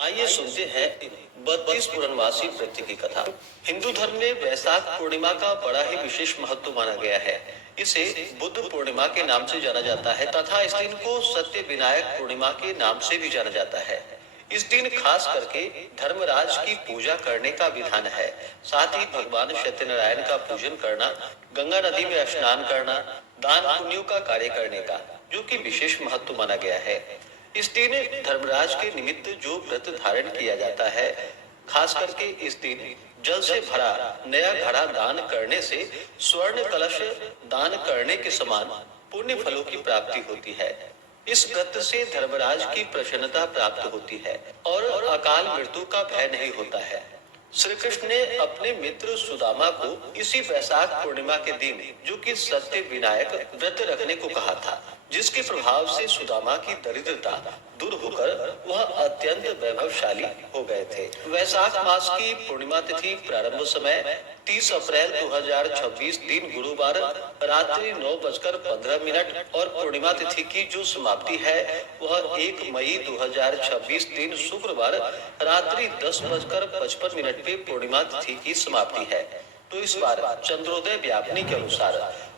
आइए सुनते हैं 32 पूर्णमासी व्रत की कथा। हिंदू धर्म में वैशाख पूर्णिमा का बड़ा ही विशेष महत्व माना गया है। इसे बुद्ध पूर्णिमा के नाम से जाना जाता है तथा इस दिन को सत्य विनायक पूर्णिमा के नाम से भी जाना जाता है। इस दिन खास करके धर्मराज की पूजा करने का विधान है। साथ ही भगवान सत्यनारायण का पूजन करना, गंगा नदी में स्नान करना, दान पुण्यों का कार्य करने का जो कि विशेष महत्व माना गया है। इस दिन धर्मराज के निमित्त जो व्रत धारण किया जाता है, खास करके इस दिन जल से भरा नया घड़ा दान करने से स्वर्ण कलश दान करने के समान पुण्य फलों की प्राप्ति होती है। इस व्रत से धर्मराज की प्रसन्नता प्राप्त होती है और अकाल मृत्यु का भय नहीं होता है। श्री कृष्ण ने अपने मित्र सुदामा को इसी वैशाख पूर्णिमा के दिन जो कि सत्य विनायक व्रत रखने को कहा था, जिसके प्रभाव से सुदामा की दरिद्रता दूर होकर वह अत्यंत वैभवशाली हो गए थे। वैशाख मास की पूर्णिमा तिथि प्रारंभ समय 30 अप्रैल 2026 दिन गुरुवार रात्रि 9:15 और पूर्णिमा तिथि की जो समाप्ति है वह 1 मई 2026 दिन शुक्रवार रात्रि 10:55 पे पूर्णिमा तिथि की समाप्ति है। तो इस बार चंद्रोदय व्यापनी के अनुसार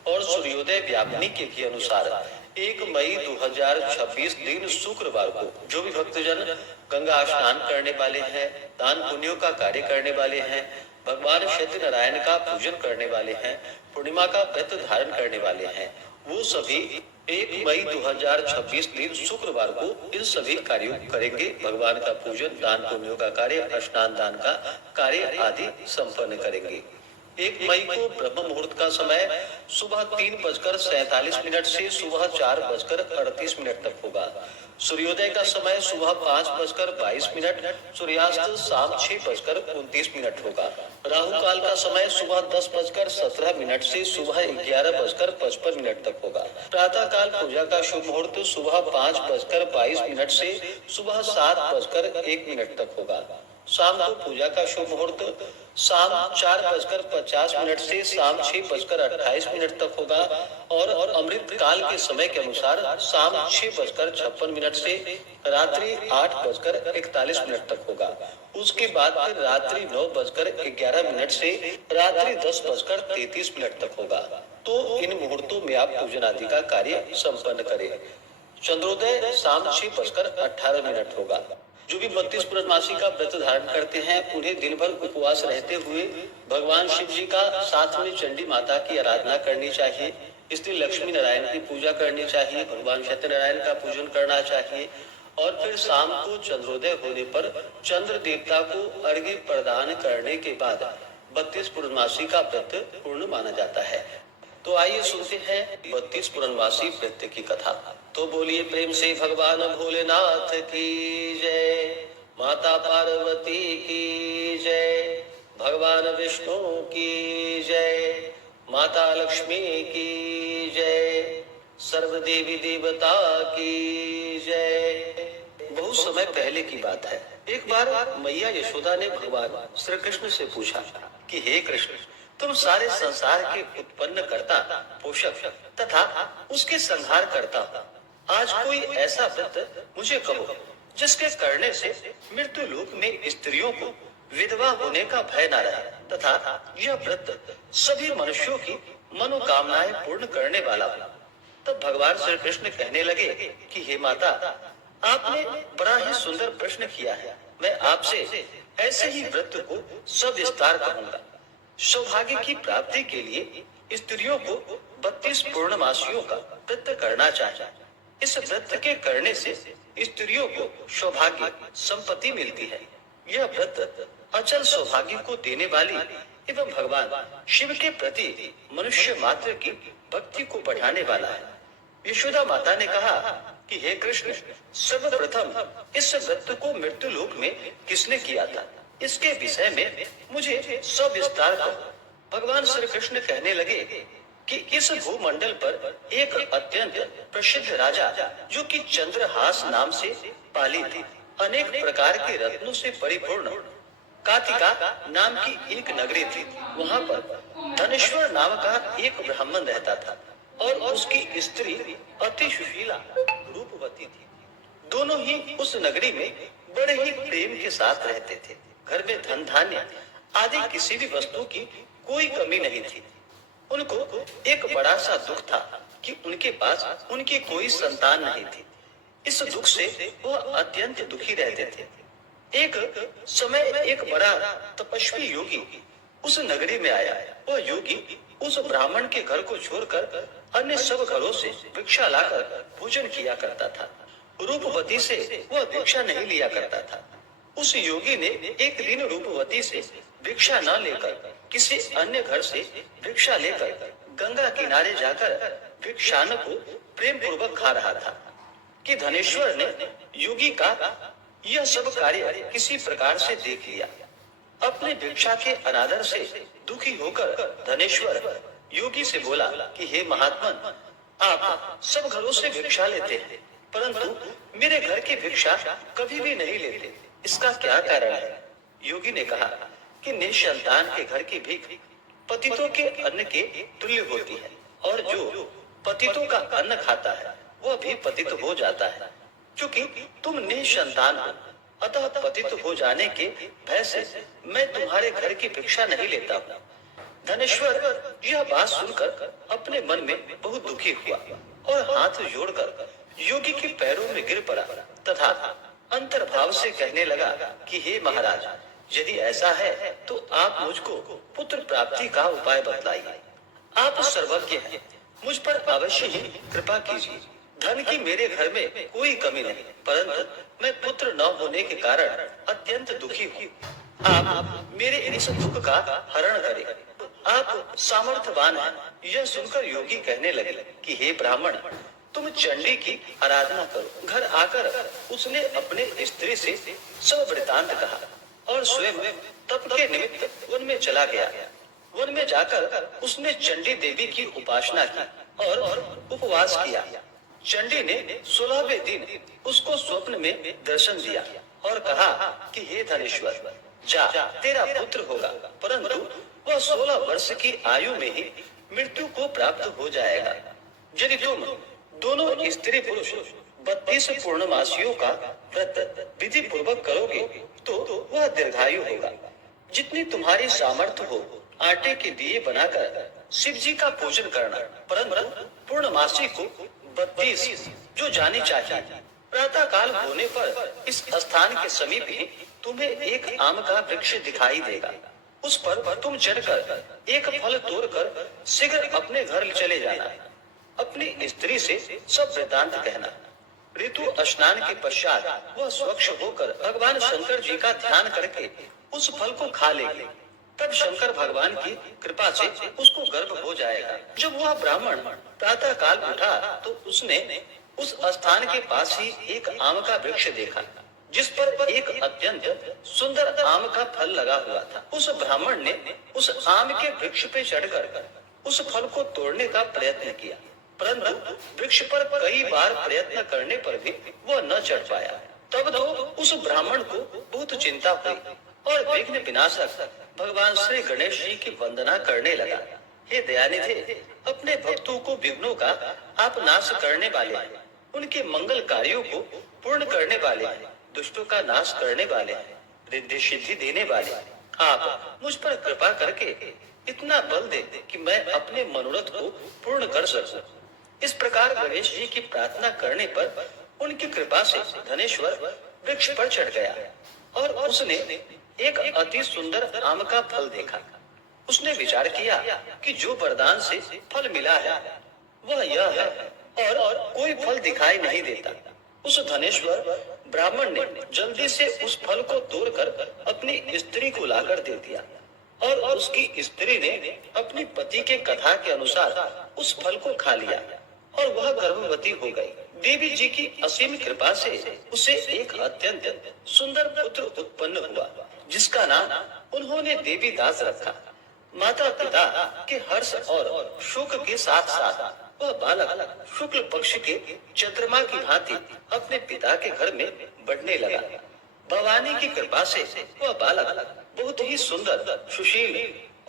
और सूर्योदय व्यापनी के अनुसार 1 मई 2026 दिन शुक्रवार को जो भी भक्तजन गंगा स्नान करने वाले हैं, दान पुण्यों का कार्य करने वाले हैं, भगवान सत्यनारायण का पूजन करने वाले हैं, पूर्णिमा का व्रत धारण करने वाले हैं, वो सभी 1 मई 2026 दिन शुक्रवार को इन सभी कार्यों करेंगे। भगवान का पूजन, दान पुण्यों का कार्य, स्नान दान का कार्य आदि संपन्न करेंगे। 1 मई को ब्रह्म मुहूर्त का समय सुबह 3:47 से सुबह 4:38 तक होगा। सूर्योदय का समय सुबह 5:22, सूर्यास्त शाम 6:29 होगा। राहु काल का समय सुबह 10:17 से सुबह 11:55 तक होगा। प्रातः काल पूजा का शुभ मुहूर्त सुबह 5:22 से सुबह 7:01 तक होगा। शाम को पूजा का शुभ मुहूर्त शाम 4:50 से शाम 6:28 तक होगा और अमृत काल के समय के अनुसार शाम 6:56 से रात्रि 8:41 तक होगा। उसके बाद फिर रात्रि 9:11 से रात्रि 10:33 तक होगा। तो इन मुहूर्तों में आप पूजन आदि का कार्य संपन्न करें। चंद्रोदय शाम 6:18 होगा। जो भी 32 पूर्णमासी का व्रत धारण करते हैं उन्हें दिन भर उपवास रहते हुए भगवान शिव जी का, साथ में चंडी माता की आराधना करनी चाहिए। इसलिए लक्ष्मी नारायण की पूजा करनी चाहिए, भगवान सत्यनारायण का पूजन करना चाहिए और फिर शाम को चंद्रोदय होने पर चंद्र देवता को अर्घ्य प्रदान करने के बाद 32 पूर्णमासी का व्रत पूर्ण माना जाता है। तो आइए सुनते हैं 32 पूर्णमासी व्रत की कथा। तो बोलिए प्रेम से भगवान भोलेनाथ की जय, माता पार्वती की जय, भगवान विष्णु की जय, माता लक्ष्मी की जय, सर्व देवी देवता की जय। बहुत समय पहले की बात है। एक बार मैया यशोदा ने भगवान श्री कृष्ण से पूछा कि हे कृष्ण, तुम सारे संसार के उत्पन्न करता, पोषक तथा उसके संहार करता, आज कोई ऐसा व्रत मुझे कहो जिसके करने से मृत्यु लोक में स्त्रियों को विधवा होने का भय न रहे तथा यह व्रत सभी मनुष्यों की मनोकामनाएं पूर्ण करने वाला हो। तब भगवान श्री कृष्ण कहने लगे कि हे माता, आपने बड़ा ही सुंदर प्रश्न किया है। मैं आपसे ऐसे ही व्रत को सविस्तार कहूंगा। सौभाग्य की प्राप्ति के लिए स्त्रियों को 32 पूर्णमासियों का व्रत करना चाहिए। इस व्रत के करने से स्त्रियों को सौभाग्य संपत्ति मिलती है। यह व्रत अचल सौभाग्य को देने वाली एवं भगवान शिव के प्रति मनुष्य मात्र की भक्ति को बढ़ाने वाला है। यशोदा माता ने कहा कि हे कृष्ण, सर्वप्रथम इस व्रत को मृत्यु लोक में किसने किया था, इसके विषय में मुझे सविस्तार कहो। भगवान श्री कृष्ण कहने लगे कि इस भूमंडल पर एक अत्यंत प्रसिद्ध राजा जो कि चंद्रहास नाम से पालित अनेक प्रकार के रत्नों से परिपूर्ण कातिका नाम की एक नगरी थी। वहाँ पर धनेश्वर नाम का एक ब्राह्मण रहता था और उसकी स्त्री अति सुशीला रूपवती थी। दोनों ही उस नगरी में बड़े ही प्रेम के साथ रहते थे। घर में धन धान्य आदि किसी भी वस्तु की कोई कमी नहीं थी। उनको एक बड़ा सा दुख था कि उनके पास उनकी कोई संतान नहीं थी। इस दुख से वह अत्यंत दुखी रहते थे। एक समय एक बड़ा तपस्वी योगी उस नगरी में आया। वह योगी उस ब्राह्मण के घर को छोड़कर अन्य सब घरों से भिक्षा लाकर भोजन किया करता था। रूपवती से वह भिक्षा नहीं लिया करता था। उस योगी ने एक दिन रूपवती से भिक्षा न लेकर किसी अन्य घर से भिक्षा लेकर गंगा किनारे जाकर भिक्षान को प्रेम पूर्वक खा रहा था कि धनेश्वर ने योगी का यह सब कार्य किसी प्रकार से देख लिया। अपने भिक्षा के अनादर से दुखी होकर धनेश्वर योगी से बोला कि हे महात्मन, आप सब घरों से भिक्षा लेते हैं, परंतु मेरे घर की भिक्षा कभी भी नहीं लेते। इसका क्या कारण है? योगी ने कहा कि निसंतान के घर की भीख पतितों के अन्न के तुल्य होती है, और जो पतितों का अन्न खाता है वह भी पतित हो जाता है। क्योंकि तुम निसंतान हो, अतः पतित हो जाने के भय से मैं तुम्हारे घर की भिक्षा नहीं लेता हूँ। धनेश्वर यह बात सुनकर अपने मन में बहुत दुखी हुआ और हाथ जोड़कर योगी के पैरों में गिर पड़ा तथा अंतर्भाव से कहने लगा कि हे महाराज, यदि ऐसा है तो आप मुझको पुत्र प्राप्ति का उपाय बतलाइए। आप सर्वज्ञ हैं, मुझ पर अवश्य ही कृपा कीजिए। धन की मेरे घर में कोई कमी नहीं, परंतु मैं पुत्र न होने के कारण अत्यंत दुखी हूँ। आप मेरे इस दुख का हरण करें। आप सामर्थ्यवान हैं। यह सुनकर योगी कहने लगे कि हे ब्राह्मण, तुम चंडी की आराधना करो। घर आकर उसने अपने स्त्री से सब वृतांत कहा और स्वयं तप के निमित्त वन में चला गया। वन में जाकर उसने चंडी देवी की उपासना की और उपवास किया। चंडी ने 16वें दिन उसको स्वप्न में दर्शन दिया और कहा कि हे धनेश्वर, जा, तेरा पुत्र होगा, परंतु वह 16 वर्ष की आयु में ही मृत्यु को प्राप्त हो जाएगा। यदि तुम दोनों स्त्री पुरुष 32 पूर्णमासियों का व्रत विधि पूर्वक करोगे तो वह दीर्घायु होगा। जितनी तुम्हारी सामर्थ्य हो आटे के दिए बनाकर शिव जी का पूजन करना, परंतु पूर्णमासी को 32 जो जानी चाहिए। प्रातः काल होने पर इस स्थान के समीप ही तुम्हें एक आम का वृक्ष दिखाई देगा। उस पर तुम चढ़कर एक फल तोड़कर शीघ्र अपने घर चले जाना। अपनी स्त्री से सब वृतांत कहना। ऋतु स्नान के पश्चात वह स्वच्छ होकर भगवान शंकर जी का ध्यान करके उस फल को खा लेगी। तब शंकर भगवान की कृपा से उसको गर्भ हो जाएगा। जब वह ब्राह्मण प्रातः काल उठा तो उसने उस स्थान के पास ही एक आम का वृक्ष देखा, जिस पर एक अत्यंत सुंदर आम का फल लगा हुआ था। उस ब्राह्मण ने उस आम के वृक्ष पे चढ़कर उस फल को तोड़ने का प्रयत्न किया, परंतु वृक्ष पर कई बार प्रयत्न करने पर भी वह न चढ़ पाया। तब तो उस ब्राह्मण को बहुत चिंता हुई और विघ्न विनाशक भगवान श्री गणेश जी की वंदना करने लगा। हे दयानिधे, अपने भक्तों को विघ्नों का आप नाश करने वाले हैं, उनके मंगल कार्यों को पूर्ण करने वाले हैं, दुष्टों का नाश करने वाले हैं, रिद्धि सिद्धि देने वाले हैं। आप मुझ पर कृपा करके इतना बल दे कि मैं अपने मनोरथ को पूर्ण कर सकूं। इस प्रकार गणेश जी की प्रार्थना करने पर उनकी कृपा से धनेश्वर वृक्ष पर चढ़ गया और उसने एक अति सुंदर आम का फल देखा। उसने विचार किया कि जो वरदान से फल मिला है वह यह है और कोई फल दिखाई नहीं देता। उस धनेश्वर ब्राह्मण ने जल्दी से उस फल को तोड़कर अपनी स्त्री को लाकर दे दिया और उसकी स्त्री ने अपनी पति के कथा के अनुसार उस फल को खा लिया और वह गर्भवती हो गई। देवी जी की असीम कृपा से उसे एक अत्यंत सुंदर पुत्र उत्पन्न हुआ, जिसका नाम उन्होंने देवी दास रखा। माता पिता के हर्ष और शोक के साथ साथ वह बालक शुक्ल पक्ष के चंद्रमा की भांति अपने पिता के घर में बढ़ने लगा। भवानी की कृपा से वह बालक बहुत ही सुंदर, सुशील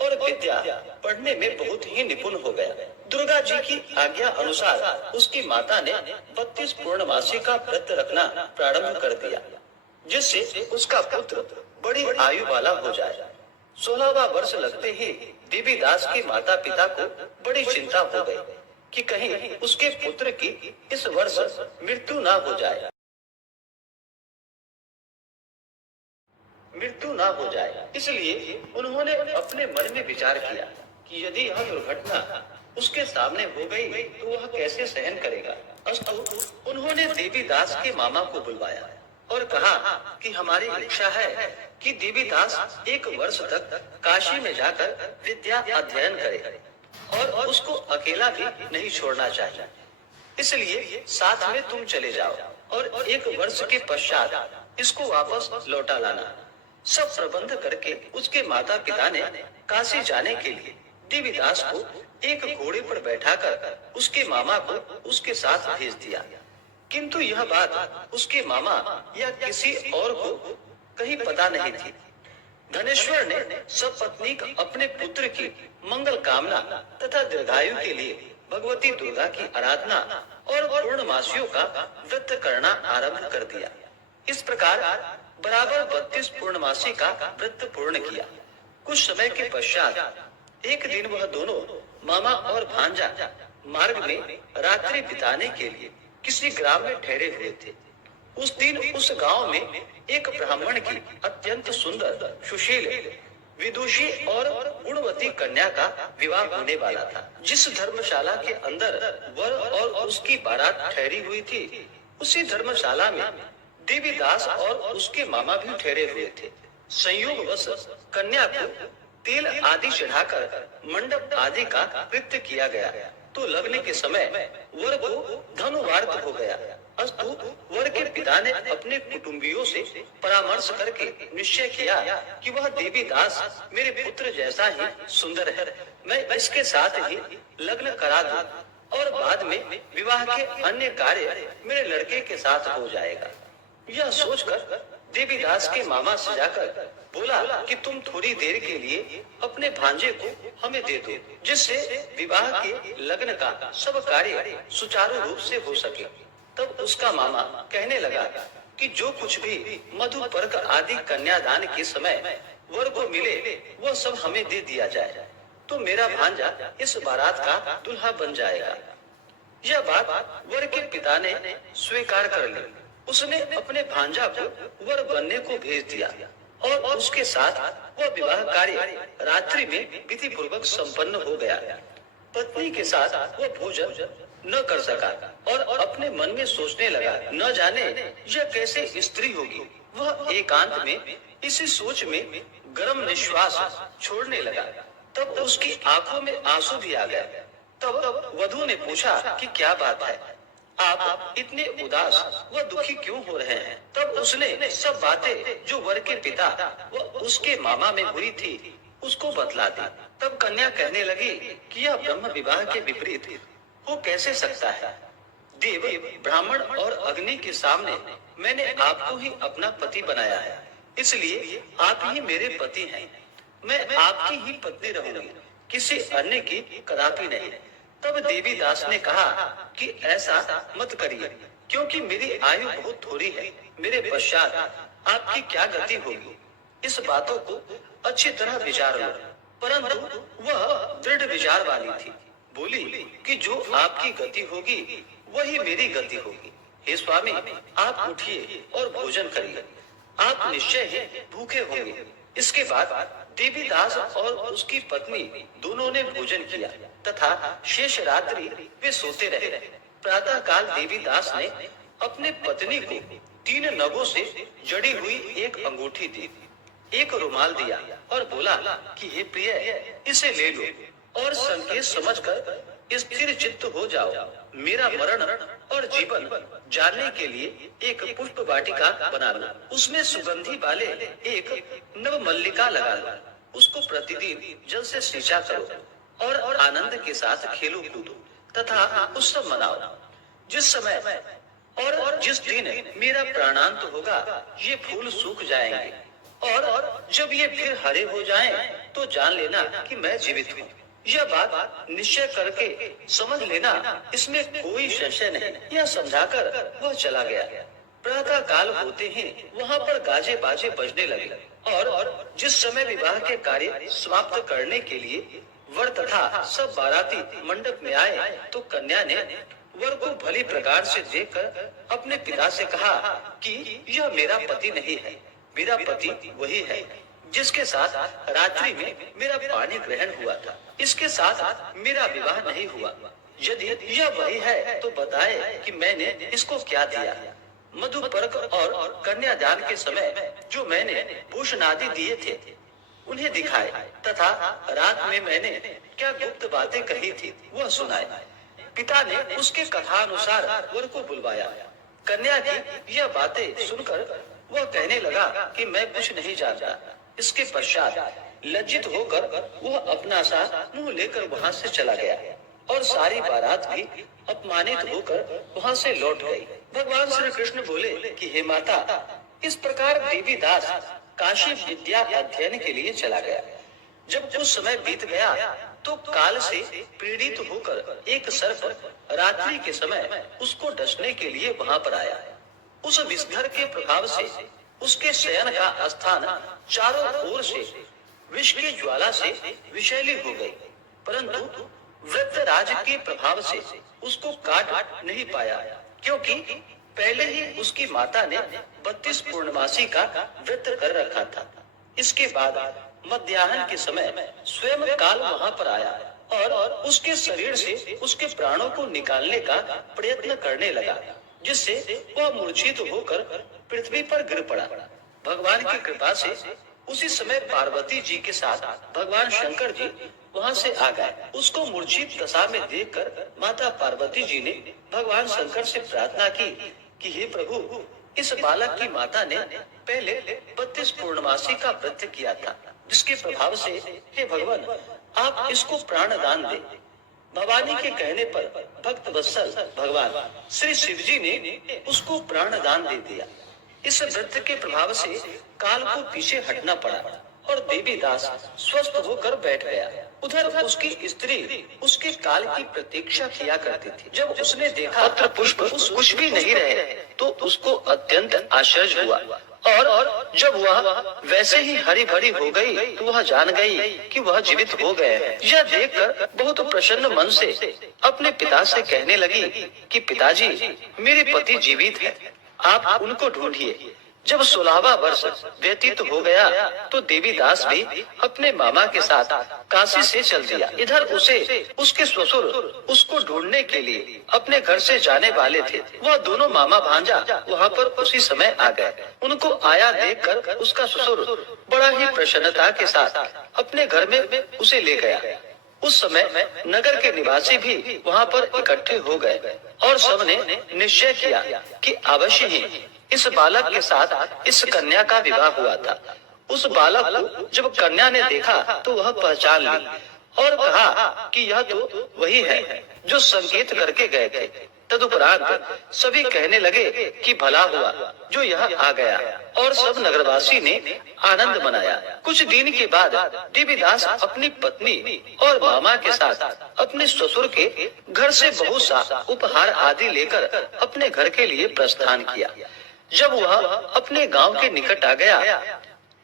और विद्या पढ़ने में बहुत ही निपुण हो गया। दुर्गा जी की आज्ञा अनुसार उसकी माता ने 32 पूर्णमासी का व्रत रखना प्रारंभ कर दिया। जिससे उसका पुत्र बड़ी आयु वाला हो जाए। 16वां वर्ष लगते ही देवीदास के माता पिता को बड़ी चिंता हो गई कि कहीं उसके पुत्र की इस वर्ष मृत्यु ना हो जाए। इसलिए उन्होंने अपने मन में विचार किया कि यदि यह दुर्घटना उसके सामने हो गई तो वह कैसे सहन करेगा। अस्तु उन्होंने देवीदास के मामा को बुलवाया और कहा कि हमारी इच्छा है कि देवीदास 1 वर्ष तक काशी में जाकर विद्या अध्ययन करे और उसको अकेला भी नहीं छोड़ना चाहिए। इसलिए साथ में तुम चले जाओ और 1 वर्ष के पश्चात इसको वापस लौटा लाना। सब प्रबंध करके उसके माता पिता ने काशी जाने के लिए देवीदास को एक घोड़े पर बैठाकर उसके मामा को उसके साथ भेज दिया। किंतु यह बात उसके मामा या किसी और को कहीं पता नहीं थी। धनेश्वर ने सपत्नीक अपने पुत्र की मंगल कामना तथा दीर्घायु के लिए भगवती दुर्गा की आराधना और पूर्णमासियों का व्रत करना आरंभ कर दिया। इस प्रकार बराबर 32 पूर्णमासी का व्रत पूर्ण किया। कुछ समय के पश्चात एक दिन वह दोनों मामा और भांजा मार्ग में रात्रि बिताने के लिए किसी ग्राम में ठहरे हुए थे। उस दिन उस गांव में एक ब्राह्मण की अत्यंत सुंदर, सुशील, विदुषी और गुणवती कन्या का विवाह होने वाला था। जिस धर्मशाला के अंदर वर और उसकी बारात ठहरी हुई थी, उसी धर्मशाला में देवीदास और उसके मामा भी ठहरे हुए थे। संयोगवश कन्या को तेल आदि चढ़ाकर मंडप आदि का कृत्य किया गया तो लगने के समय वर को धनुवार्त हो गया। अस्तु वर के पिता ने अपने कुटुंबियों से परामर्श करके निश्चय किया कि वह देवीदास मेरे पुत्र जैसा ही सुंदर है, मैं इसके साथ ही लग्न करा दूं और बाद में विवाह के अन्य कार्य मेरे लड़के के साथ हो जाएगा। यह सोचकर देवीदास के मामा से जाकर बोला कि तुम थोड़ी देर के लिए अपने भांजे को हमें दे दो, जिससे विवाह के लग्न का सब कार्य सुचारू रूप से हो सके। तब उसका मामा कहने लगा कि जो कुछ भी मधुपर्क आदि कन्यादान के समय वर को मिले वह सब हमें दे दिया जाए, तो मेरा भांजा इस बारात का दूल्हा बन जाएगा। यह बात वर के पिता ने स्वीकार कर ली। उसने अपने भांजा को वर बनने को भेज दिया और उसके साथ वह विवाह कार्य रात्रि में विधि पूर्वक संपन्न हो गया। पत्नी के साथ वह भोजन न कर सका और अपने मन में सोचने लगा, न जाने यह कैसे स्त्री होगी। वह एकांत में इसी सोच में गर्म निश्वास छोड़ने लगा। तब उसकी आंखों में आंसू भी आ गया। तब वधू ने पूछा कि क्या बात है, आप इतने उदास व दुखी क्यों हो रहे हैं। तब उसने सब बातें जो वर के पिता व उसके मामा में हुई थी उसको बतला दी। तब कन्या कहने लगी कि यह ब्रह्म विवाह के विपरीत हो कैसे सकता है। देव, ब्राह्मण और अग्नि के सामने मैंने आपको ही अपना पति बनाया है, इसलिए आप ही मेरे पति हैं। मैं आपकी ही पत्नी रहूंगी, किसी अन्य की कदापि नहीं। तब देवीदास ने कहा कि ऐसा मत करिए, क्योंकि मेरी आयु बहुत थोड़ी है। मेरे पश्चात आपकी क्या गति होगी, इस बातों को अच्छी तरह विचार लो। परंतु वह दृढ़ विचार वाली थी। बोली कि जो आपकी गति होगी वही मेरी गति होगी। हे स्वामी, आप उठिए और भोजन करिए, आप निश्चय ही भूखे होंगे। इसके बाद देवीदास और उसकी पत्नी दोनों ने भोजन किया तथा शेष रात्रि वे सोते रहे। प्रातः काल देवीदास ने अपने पत्नी को 3 नगों से जड़ी हुई एक अंगूठी दी, एक रुमाल दिया और बोला कि हे प्रिय, इसे ले लो और संकेत समझकर स्थिर चित्त हो जाओ। मेरा मरण और जीवन जानने के लिए एक पुष्प वाटिका बना लो, उसमें सुगंधी वाले एक नव मल्लिका लगा लो, उसको प्रतिदिन जल से सींचा करो और आनंद के साथ खेलो कूदो तथा उत्सव मनाओ। जिस समय और जिस दिन मेरा प्राणांत होगा ये फूल सूख जाएंगे और जब ये फिर हरे हो जाएं, तो जान लेना कि मैं जीवित हूँ। यह बात निश्चय करके समझ लेना, इसमें कोई संशय नहीं। यह समझाकर वह चला गया। प्रातः काल होते ही वहाँ पर गाजे बाजे बजने लगे और जिस समय विवाह के कार्य समाप्त करने के लिए वर तथा सब बाराती मंडप में आए तो कन्या ने वर को भली प्रकार से देखकर अपने पिता से कहा कि यह मेरा पति नहीं है, मेरा पति वही है जिसके साथ रात्रि में मेरा पानी ग्रहण हुआ था, इसके साथ मेरा विवाह नहीं हुआ। यदि यह वही है तो बताए कि मैंने इसको क्या दिया। मधुपर्क और कन्यादान के समय जो मैंने भूषण आदि दिए थे उन्हें दिखाए तथा रात में मैंने क्या गुप्त बातें कही थी वह सुनाए। पिता ने उसके कथानुसार वर को बुलवाया। कन्या की यह बातें सुनकर वह कहने लगा कि मैं कुछ नहीं जानता। इसके पश्चात लज्जित होकर वह अपना सा मुंह लेकर वहाँ से चला गया और सारी बारात भी अपमानित होकर वहाँ से लौट गई। भगवान श्री कृष्ण बोले कि हे माता, इस प्रकार देवीदास काशी विद्या अध्ययन के लिए चला गया। जब कुछ समय बीत गया तो काल से पीड़ित होकर एक सर्प रात्रि के समय उसको डसने के लिए वहाँ पर आया। उस विषधर के प्रभाव से उसके शयन का स्थान चारों ओर से विष की ज्वाला से विषैली हो गई, परंतु वृत्रराज के प्रभाव से उसको काट नहीं पाया, क्योंकि पहले ही उसकी माता ने 32 पूर्णमासी का व्रत कर रखा था। इसके बाद मध्याह्न के समय स्वयं काल वहाँ पर आया और उसके शरीर से उसके प्राणों को निकालने का प्रयत्न करने लगा, जिससे वह मूर्छित होकर पृथ्वी पर गिर पड़ा। भगवान की कृपा से उसी समय पार्वती जी के साथ भगवान शंकर जी वहाँ से आ गए। उसको मूर्छित दशा में देखकर माता पार्वती जी ने भगवान शंकर से प्रार्थना की कि हे प्रभु, इस बालक की माता ने पहले 32 पूर्णमासी का व्रत किया था, जिसके प्रभाव से हे भगवान आप इसको प्राण दान दे। भवानी के कहने पर भक्त वत्सल भगवान श्री शिव जी ने उसको प्राण दान दे दिया। इस व्रत के प्रभाव से काल को पीछे हटना पड़ा और देवीदास स्वस्थ होकर बैठ गया। उधर उसकी स्त्री उसके काल की प्रतीक्षा किया करती थी। जब उसने देखा पत्र पुष्प कुछ भी नहीं रहे तो उसको अत्यंत आश्चर्य हुआ और जब वह वैसे ही हरी भरी हो गई तो वह जान गई कि वह जीवित हो गए हैं। यह देखकर बहुत प्रसन्न मन से अपने पिता से कहने लगी कि पिताजी, मेरे पति जीवित है, आप उनको ढूंढिए। जब 16वां वर्ष व्यतीत हो गया तो देवीदास भी अपने मामा के साथ काशी से चल दिया। इधर उसे उसके ससुर उसको ढूंढने के लिए अपने घर से जाने वाले थे। वह दोनों मामा भांजा वहाँ पर उसी समय आ गए। उनको आया देखकर उसका ससुर बड़ा ही प्रसन्नता के साथ अपने घर में उसे ले गया। उस समय नगर के निवासी भी वहाँ पर इकट्ठे हो गए और सबने निश्चय किया कि अवश्य ही इस बालक के साथ इस कन्या का विवाह हुआ था। उस बालक को जब कन्या ने देखा तो वह पहचान ली और कहा कि यह तो वही है जो संकेत करके गए थे। तदुपरांत सभी कहने लगे कि भला हुआ जो यह आ गया और सब नगरवासी ने आनंद मनाया। कुछ दिन के बाद देवीदास अपनी पत्नी और मामा के साथ अपने ससुर के घर से बहुत सा उपहार आदि लेकर अपने घर के लिए प्रस्थान किया। जब वह अपने गांव के निकट आ गया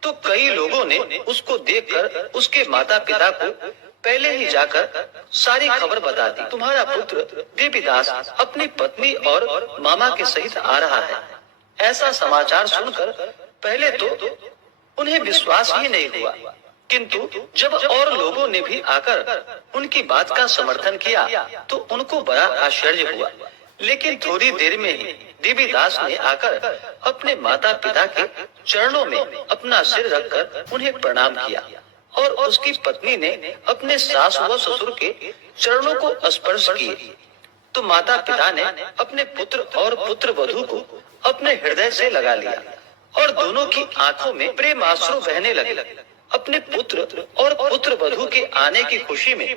तो कई लोगों ने उसको देखकर उसके माता पिता को पहले ही जाकर सारी खबर बता दी। तुम्हारा पुत्र देवीदास अपनी पत्नी और मामा के सहित आ रहा है। ऐसा समाचार सुनकर पहले तो उन्हें विश्वास ही नहीं हुआ, किंतु जब और लोगों ने भी आकर उनकी बात का समर्थन किया तो उनको बड़ा आश्चर्य हुआ। लेकिन थोड़ी देर में ही देवीदास ने आकर अपने माता पिता के चरणों में अपना सिर रखकर उन्हें प्रणाम किया और उसकी पत्नी ने अपने सास व ससुर के चरणों को स्पर्श किए तो माता पिता ने अपने पुत्र और पुत्र वधू को अपने हृदय से लगा लिया और दोनों की आंखों में प्रेमाश्रु बहने लगे। अपने पुत्र और पुत्र वधू के आने की खुशी में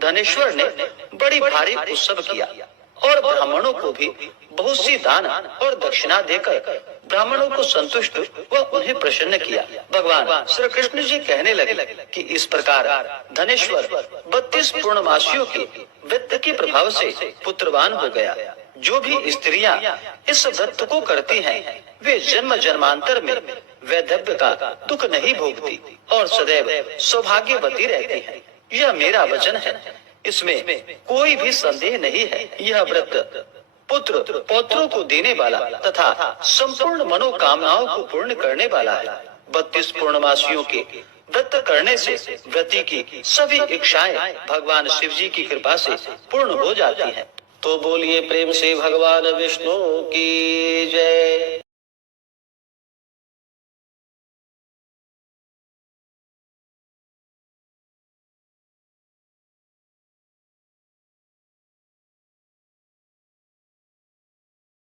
धनेश्वर ने बड़ी भारी उत्सव किया और ब्राह्मणों को भी बहुत सी दान और दक्षिणा देकर ब्राह्मणों को संतुष्ट व उन्हें प्रसन्न किया। भगवान श्री कृष्ण जी कहने लगे कि इस प्रकार धनेश्वर 32 पूर्णमासियों के व्रत के प्रभाव से पुत्रवान हो गया। जो भी स्त्रियां इस व्रत को करती हैं, वे जन्म जन्मांतर में वैधव्य का दुख नहीं भोगती और सदैव सौभाग्यवती रहती हैं। यह मेरा वचन है, इसमें कोई भी संदेह नहीं है। यह व्रत पुत्र पौत्रों को देने वाला तथा संपूर्ण मनोकामनाओं को पूर्ण करने वाला है। 32 पूर्णमासियों के व्रत करने से व्रती की सभी इच्छाएं भगवान शिव जी की कृपा से पूर्ण हो जाती हैं। तो बोलिए प्रेम से भगवान विष्णु की जय।